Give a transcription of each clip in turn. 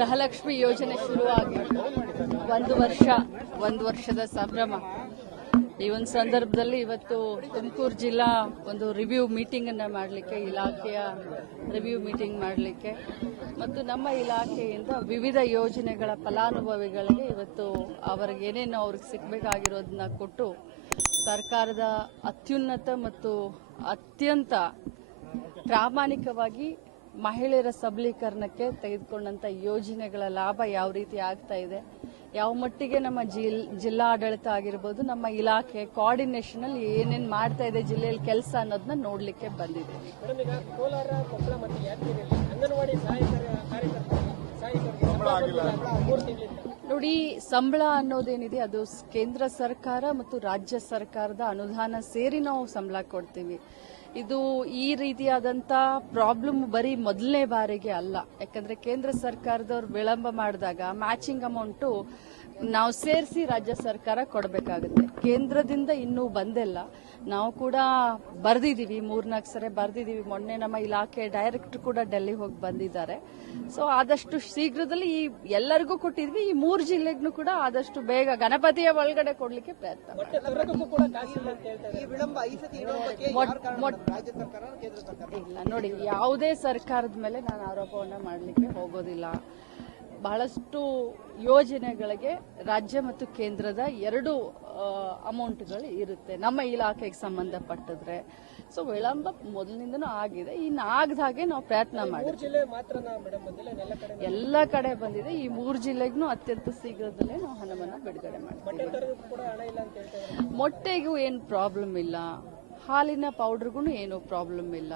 ಗೃಹಲಕ್ಷ್ಮಿ ಯೋಜನೆ ಶುರುವಾಗಿ ಒಂದು ವರ್ಷ, ಒಂದು ವರ್ಷದ ಸಂಭ್ರಮ. ಈ ಒಂದು ಸಂದರ್ಭದಲ್ಲಿ ಇವತ್ತು ತುಮಕೂರು ಜಿಲ್ಲಾ ಒಂದು ರಿವ್ಯೂ ಮೀಟಿಂಗನ್ನು ಮಾಡಲಿಕ್ಕೆ, ಇಲಾಖೆಯ ರಿವ್ಯೂ ಮೀಟಿಂಗ್ ಮಾಡಲಿಕ್ಕೆ ಮತ್ತು ನಮ್ಮ ಇಲಾಖೆಯಿಂದ ವಿವಿಧ ಯೋಜನೆಗಳ ಫಲಾನುಭವಿಗಳಿಗೆ ಇವತ್ತು ಅವ್ರಿಗೆ ಏನೇನು ಅವ್ರಿಗೆ ಸಿಗಬೇಕಾಗಿರೋದನ್ನ ಕೊಟ್ಟು ಸರ್ಕಾರದ ಅತ್ಯುನ್ನತ ಮತ್ತು ಅತ್ಯಂತ ಪ್ರಾಮಾಣಿಕವಾಗಿ ಮಹಿಳೆಯರ ಸಬಲೀಕರಣಕ್ಕೆ ತೆಗೆದುಕೊಂಡಂಥ ಯೋಜನೆಗಳ ಲಾಭ ಯಾವ ರೀತಿ ಆಗ್ತಾ ಇದೆ? ಯಾವ ಮಟ್ಟಿಗೆ ನಮ್ಮ ಜಿಲ್ ಜಿಲ್ಲಾಡಳಿತ ಆಗಿರ್ಬೋದು ನಮ್ಮ ಇಲಾಖೆ ಕೋಆರ್ಡಿನೇಷನಲ್ಲಿ ಅಲ್ಲಿ ಏನೇನ್ ಮಾಡ್ತಾ ಇದೆ ಜಿಲ್ಲೆಯಲ್ಲಿ ಕೆಲಸ ಅನ್ನೋದನ್ನ ನೋಡ್ಲಿಕ್ಕೆ ಬಂದಿದೆ. ನೋಡಿ ಸಂಬಳ ಅನ್ನೋದೇನಿದೆ ಅದು ಕೇಂದ್ರ ಸರ್ಕಾರ ಮತ್ತು ರಾಜ್ಯ ಸರ್ಕಾರದ ಅನುದಾನ ಸೇರಿ ನಾವು ಸಂಬಳ ಕೊಡ್ತೀವಿ. ಇದು ಈ ರೀತಿಯಾದಂತ ಪ್ರಾಬ್ಲಮ್ ಬರೀ ಮೊದಲನೇ ಬಾರಿಗೆ ಅಲ್ಲ. ಯಾಕಂದ್ರೆ ಕೇಂದ್ರ ಸರ್ಕಾರದವ್ರು ವಿಳಂಬ ಮಾಡಿದಾಗ ಮ್ಯಾಚಿಂಗ್ ಅಮೌಂಟು ನಾವು ಸೇರಿಸಿ ರಾಜ್ಯ ಸರ್ಕಾರ ಕೊಡಬೇಕಾಗುತ್ತೆ. ಕೇಂದ್ರದಿಂದ ಇನ್ನೂ ಬಂದಿಲ್ಲ. ನಾವು ಕೂಡ ಬರ್ದಿದೀವಿ, ಮೂರ್ನಾಲ್ಕು ಸರಿ ಬರೆದಿದ್ದೀವಿ ಮೊನ್ನೆ ನಮ್ಮ ಇಲಾಖೆ ಡೈರೆಕ್ಟ್ ಕೂಡ ಡೆಲ್ಲಿ ಹೋಗಿ ಬಂದಿದ್ದಾರೆ. ಸೊ ಆದಷ್ಟು ಶೀಘ್ರದಲ್ಲಿ ಈ ಎಲ್ಲರಿಗೂ ಕೊಟ್ಟಿದ್ವಿ. ಈ ಮೂರು ಜಿಲ್ಲೆಗೂ ಕೂಡ ಆದಷ್ಟು ಬೇಗ ಗಣಪತಿಯ ಒಳಗಡೆ ಕೊಡ್ಲಿಕ್ಕೆ ಪ್ರಯತ್ನ ಇಲ್ಲ ನೋಡಿ ಯಾವುದೇ ಸರ್ಕಾರದ ಮೇಲೆ ನಾನು ಆರೋಪವನ್ನ ಮಾಡಲಿಕ್ಕೆ ಹೋಗೋದಿಲ್ಲ. ಬಹಳಷ್ಟು ಯೋಜನೆಗಳಿಗೆ ರಾಜ್ಯ ಮತ್ತು ಕೇಂದ್ರದ ಎರಡು ಅಮೌಂಟ್ಗಳು ಇರುತ್ತೆ. ನಮ್ಮ ಇಲಾಖೆಗೆ ಸಂಬಂಧಪಟ್ಟಿದ್ರೆ. ಸೊ ವಿಳಂಬ ಮೊದಲಿನಿಂದನೂ ಆಗಿದೆ. ಇನ್ನು ಆಗದ ಹಾಗೆ ನಾವು ಪ್ರಯತ್ನ ಮಾಡಿ ಮಾಡಿದ್ವಿ. ಎಲ್ಲ ಕಡೆ ಬಂದಿದೆ. ಈ ಮೂರು ಜಿಲ್ಲೆಗೂ ಅತ್ಯಂತ ಶೀಘ್ರದಲ್ಲೇ ನಾವು ಹಣವನ್ನು ಬಿಡುಗಡೆ ಮಾಡ್ತೀವಿ. ಮೊಟ್ಟೆಗೂ ಏನು ಪ್ರಾಬ್ಲಮ್ ಇಲ್ಲ. ಹಾಲಿನ ಪೌಡ್ರಿಗೂ ಏನು ಪ್ರಾಬ್ಲಮ್ ಇಲ್ಲ.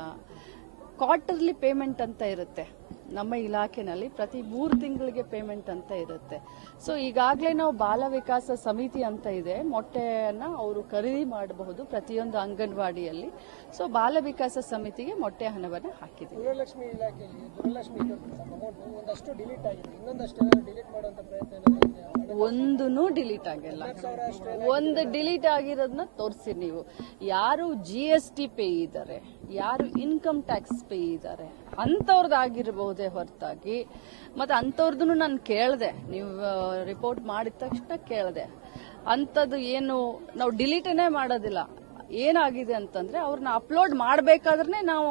ಕ್ವಾರ್ಟರ್ಲಿ ಪೇಮೆಂಟ್ ಅಂತ ಇರುತ್ತೆ. ನಮ್ಮ ಇಲಾಖೆನಲ್ಲಿ ಪ್ರತಿ ಮೂರು ತಿಂಗಳಿಗೆ ಪೇಮೆಂಟ್ ಅಂತ ಇರುತ್ತೆ. ಸೊ ಈಗಾಗಲೇ ನಾವು ಬಾಲ ವಿಕಾಸ ಸಮಿತಿ ಅಂತ ಇದೆ. ಮೊಟ್ಟೆಯನ್ನು ಅವರು ಖರೀದಿ ಮಾಡಬಹುದು ಪ್ರತಿಯೊಂದು ಅಂಗನವಾಡಿಯಲ್ಲಿ. ಸೊ ಬಾಲ ವಿಕಾಸ ಸಮಿತಿಗೆ ಮೊಟ್ಟೆ ಹಣವನ್ನು ಹಾಕಿದೆ ಒಂದು ಇಲಾಖೆಯಲ್ಲಿ ಗೃಹಲಕ್ಷ್ಮಿ ಅಮೌಂಟ್ ಒಂದಷ್ಟು ಡಿಲೀಟ್ ಆಗಿದೆ. ಇನ್ನೊಂದಷ್ಟು ಡಿಲೀಟ್ ಮಾಡುವಂತ ಪ್ರಯತ್ನ ಏನಾದ್ರು ಇದೆಯಾ? ಒಂದೂ ಡಿಲೀಟ್ ಆಗಿಲ್ಲ. ಒಂದು ಡಿಲೀಟ್ ಆಗಿರೋದನ್ನ ತೋರಿಸಿ ನೀವು. ಯಾರು ಜಿ ಎಸ್ ಟಿ ಪೇ ಇದ್ದಾರೆ ಯಾರು ಇನ್ಕಮ್ ಟ್ಯಾಕ್ಸ್ ಪೇ ಇದ್ದಾರೆ ಅಂಥವ್ರದ್ದು ಆಗಿರಬಹುದೇ ಹೊರತಾಗಿ. ಮತ್ತು ಅಂಥವ್ರದ್ದು ನಾನು ಕೇಳಿದೆ ನೀವು ರಿಪೋರ್ಟ್ ಮಾಡಿದ ತಕ್ಷಣ ಕೇಳಿದೆ. ಅಂಥದ್ದು ಏನು ನಾವು ಡಿಲೀಟನೇ ಮಾಡೋದಿಲ್ಲ. ಏನಾಗಿದೆ ಅಂತಂದರೆ ಅವ್ರನ್ನ ಅಪ್ಲೋಡ್ ಮಾಡಬೇಕಾದ್ರೆ ನಾವು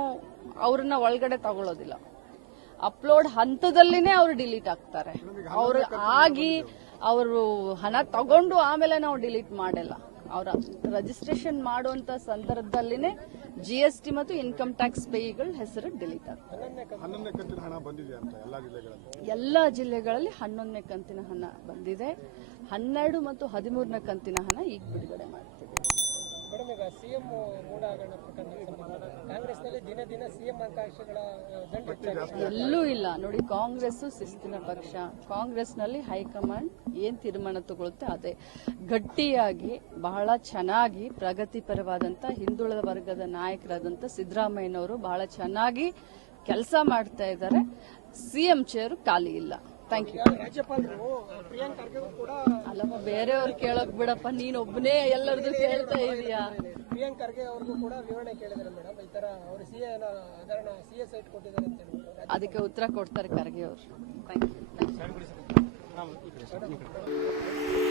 ಅವ್ರನ್ನ ಒಳಗಡೆ ತಗೊಳ್ಳೋದಿಲ್ಲ ಅಪ್ಲೋಡ್ ಹಂತದಲ್ಲಿನೇ ಅವರು ಡಿಲೀಟ್ ಆಗ್ತಾರೆ. ಅವರು ಆಗಿ ಅವರು ಹಣ ತಗೊಂಡು ಆಮೇಲೆ ನಾವು ಡಿಲೀಟ್ ಮಾಡಲ್ಲ. ಅವರ ರಿಜಿಸ್ಟ್ರೇಷನ್ ಮಾಡುವಂತ ಸಂದರ್ಭದಲ್ಲಿನೇ ಜಿ ಎಸ್ ಟಿ ಮತ್ತು ಇನ್ಕಮ್ ಟ್ಯಾಕ್ಸ್ ಪೇಯಿಗಳ ಹೆಸರು ಡಿಲೀಟ್ ಆಗ್ತದೆ. ಹನ್ನೊಂದನೇ ಕಂತಿನ ಹಣ ಬಂದಿದೆ ಅಂತ ಎಲ್ಲಾ ಜಿಲ್ಲೆಗಳಲ್ಲಿ? ಎಲ್ಲ ಜಿಲ್ಲೆಗಳಲ್ಲಿ ಹನ್ನೊಂದನೇ ಕಂತಿನ ಹಣ ಬಂದಿದೆ. ಹನ್ನೆರಡು ಮತ್ತು ಹದಿಮೂರನೇ ಕಂತಿನ ಹಣ ಈಗ ಬಿಡುಗಡೆ ಮಾಡ್ತೀವಿ. ಮೇಡಮ್ ಈಗ ಸಿಎಂ ಮೂಡ ಪ್ರಕರಣ ಕಾಂಗ್ರೆಸ್ನಲ್ಲಿ ದಿನ ದಿನ ಸಿಎಂ ಆಕಾಂಕ್ಷಿಗಳ ಎಲ್ಲೂ ಇಲ್ಲ. ನೋಡಿ ಕಾಂಗ್ರೆಸ್ ಶಿಸ್ತಿನ ಪಕ್ಷ. ಕಾಂಗ್ರೆಸ್ನಲ್ಲಿ ಹೈಕಮಾಂಡ್ ಏನ್ ತೀರ್ಮಾನ ತಗೊಳುತ್ತೆ ಅದೇ. ಗಟ್ಟಿಯಾಗಿ, ಬಹಳ ಚೆನ್ನಾಗಿ ಪ್ರಗತಿಪರವಾದಂತ ಹಿಂದುಳಿದ ವರ್ಗದ ನಾಯಕರಾದಂತ ಸಿದ್ದರಾಮಯ್ಯನವರು ಬಹಳ ಚೆನ್ನಾಗಿ ಕೆಲಸ ಮಾಡ್ತಾ ಇದ್ದಾರೆ. ಸಿಎಂ ಚೇರು ಖಾಲಿ ಇಲ್ಲ. ಥ್ಯಾಂಕ್ ಯು ಅಲ್ಲಪ್ಪ ಬೇರೆಯವ್ರು ಕೇಳೋಕ್ ಬಿಡಪ್ಪ ನೀನೊಬ್ಬನೇ ಎಲ್ಲರದು ಕೇಳ್ತಾ ಇದೀಯಾ? ಪ್ರಿಯಾಂಕ್ ಖರ್ಗೆ ಅವ್ರಿಗೂ ಕೂಡ ವಿವರಣೆ ಕೇಳಿದ್ರೆ ಮೇಡಮ್ ಈ ತರ ಅವರು ಸಿ ಹಗರಣ ಸಿ ಎ ಸೈಟ್ ಕೊಟ್ಟಿದ್ದಾರೆ ಅಂತ ಹೇಳ್ಬಿಟ್ಟು ಅದಕ್ಕೆ ಉತ್ತರ ಕೊಡ್ತಾರೆ ಖರ್ಗೆ ಅವರು. Thank you